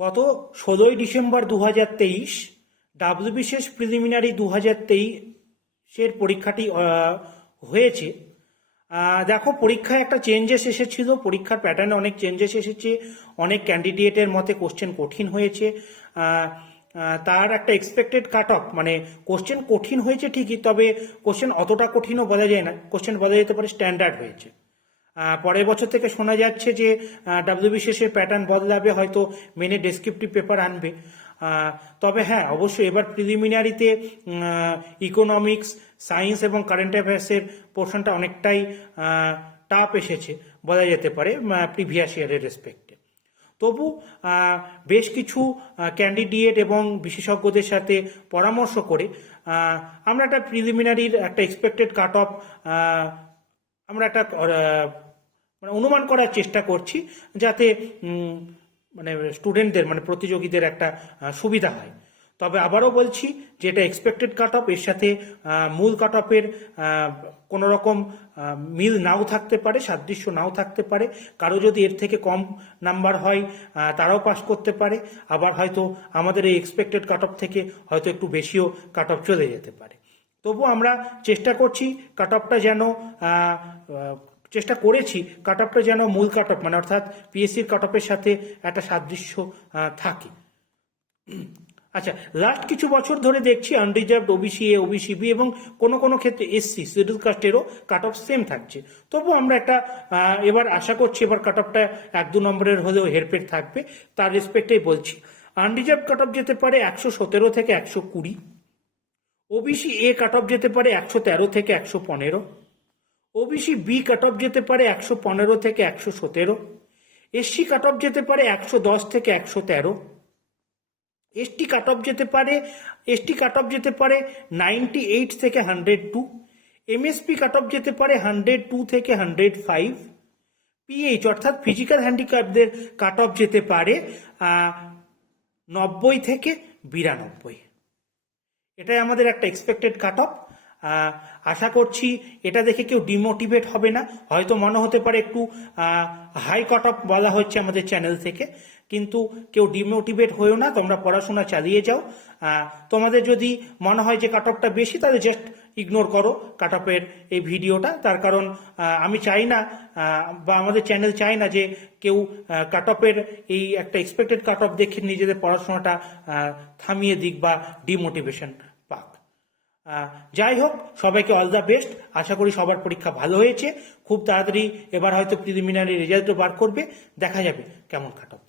গত 16ই December 2023 WBCS preliminary 2023-এর পরীক্ষাটি হয়েছে। দেখো, পরীক্ষায় একটা চেঞ্জেস এসেছিল, পরীক্ষার প্যাটার্নে অনেক চেঞ্জেস এসেছে, অনেক ক্যান্ডিডেটের মতে কোশ্চেন কঠিন হয়েছে। তার একটা এক্সপেক্টেড কাট অফ, মানে কোশ্চেন কঠিন হয়েছে ঠিকই, তবে কোশ্চেন অতটা কঠিনও বলা যায় না, কোশ্চেন বলা যেতে পারে স্ট্যান্ডার্ড হয়েছে। পরের বছর থেকে শোনা যাচ্ছে যে ডাব্লিউবিসিএস-এর প্যাটার্ন বদলাবে, হয়তো মেনে ডেসক্রিপটিভ পেপার আনবে। তবে হ্যাঁ, অবশ্যই এবার প্রিলিমিনারিতে ইকোনমিক্স, সায়েন্স এবং কারেন্ট অ্যাফেয়ার্সের পোর্শনটা অনেকটাই টাফ এসেছে বলা যেতে পারে প্রিভিয়াস ইয়ারের রেসপেক্টে। তবু বেশ কিছু ক্যান্ডিডেট এবং বিশেষজ্ঞদের সাথে পরামর্শ করে আমরা একটা প্রিলিমিনারির একটা এক্সপেক্টেড কাট অফ আমরা একটা মানে অনুমান করার চেষ্টা করছি, যাতে মানে স্টুডেন্টদের, মানে প্রতিযোগীদের একটা সুবিধা হয়। তবে আবারও বলছি যে এটা এক্সপেক্টেড কাট অফ, এর সাথে মূল কাট অফের কোনো রকম মিল নাও থাকতে পারে, সাদৃশ্য নাও থাকতে পারে। কারো যদি এর থেকে কম নাম্বার হয় তারাও পাস করতে পারে, আবার হয়তো আমাদের এই এক্সপেক্টেড কাট অফ থেকে হয়তো একটু বেশিও কাট অফ চলে যেতে পারে। তবু আমরা চেষ্টা করছি কাট অফটা যেন চেষ্টা করেছি কাট অফটা যেন মূল কাট অফ, মানে অর্থাৎ পিএসসির কাট অফের সাথে একটা সাদৃশ্য থাকে। আচ্ছা, লাস্ট কিছু বছর ধরে দেখছি unreserved, OBC A, OBC B এবং কোনো কোনো ক্ষেত্রে এসসি শিডিউল কাস্টেরও কাট অফ সেম থাকছে। তবু আমরা একটা এবার আশা করছি এবার কাট অফটা 1-2 নম্বরের হলেও হেরফের থাকবে, তার রেসপেক্টেই বলছি। আনরিজার্ভ কাট অফ যেতে পারে 117 থেকে 120, ওবিসি এ কাট অফ যেতে পারে 113 থেকে 115, ওবিসি বি কাট অফ যেতে পারে 115 থেকে 117, এসসি কাট অফ যেতে পারে 110 থেকে 113, এসটি কাট অফ যেতে পারে 98 থেকে 102, এমএসপি কাট অফ যেতে পারে 102 থেকে 105, পিএইচ অর্থাৎ ফিজিক্যাল হ্যান্ডিক্যাপদের কাট অফ যেতে পারে 90 থেকে 92। এটাই আমাদের একটা এক্সপেক্টেড কাট অফ। আশা করছি এটা দেখে কেউ ডিমোটিভেট হবে না। হয়তো মনে হতে পারে একটু হাই কাট অফ বলা হচ্ছে আমাদের চ্যানেল থেকে, কিন্তু কেউ ডিমোটিভেট হয়েও না, তোমরা পড়াশোনা চালিয়ে যাও। তোমাদের যদি মনে হয় যে কাট অফটা বেশি, তাহলে জাস্ট ইগনোর করো কাট অফের এই ভিডিওটা। তার কারণ আমি চাই না, বা আমাদের চ্যানেল চাই না যে কেউ কাট অফের এই একটা এক্সপেক্টেড কাট অফ দেখে নিজেদের পড়াশোনাটা থামিয়ে দিক বা ডিমোটিভেশন পাক। যাই হোক, সবাইকে অল দ্য বেস্ট। আশা করি সবার পরীক্ষা ভালো হয়েছে। খুব তাড়াতাড়ি এবার হয়তো প্রিলিমিনারি রেজাল্টও বার করবে, দেখা যাবে কেমন কাট অফ।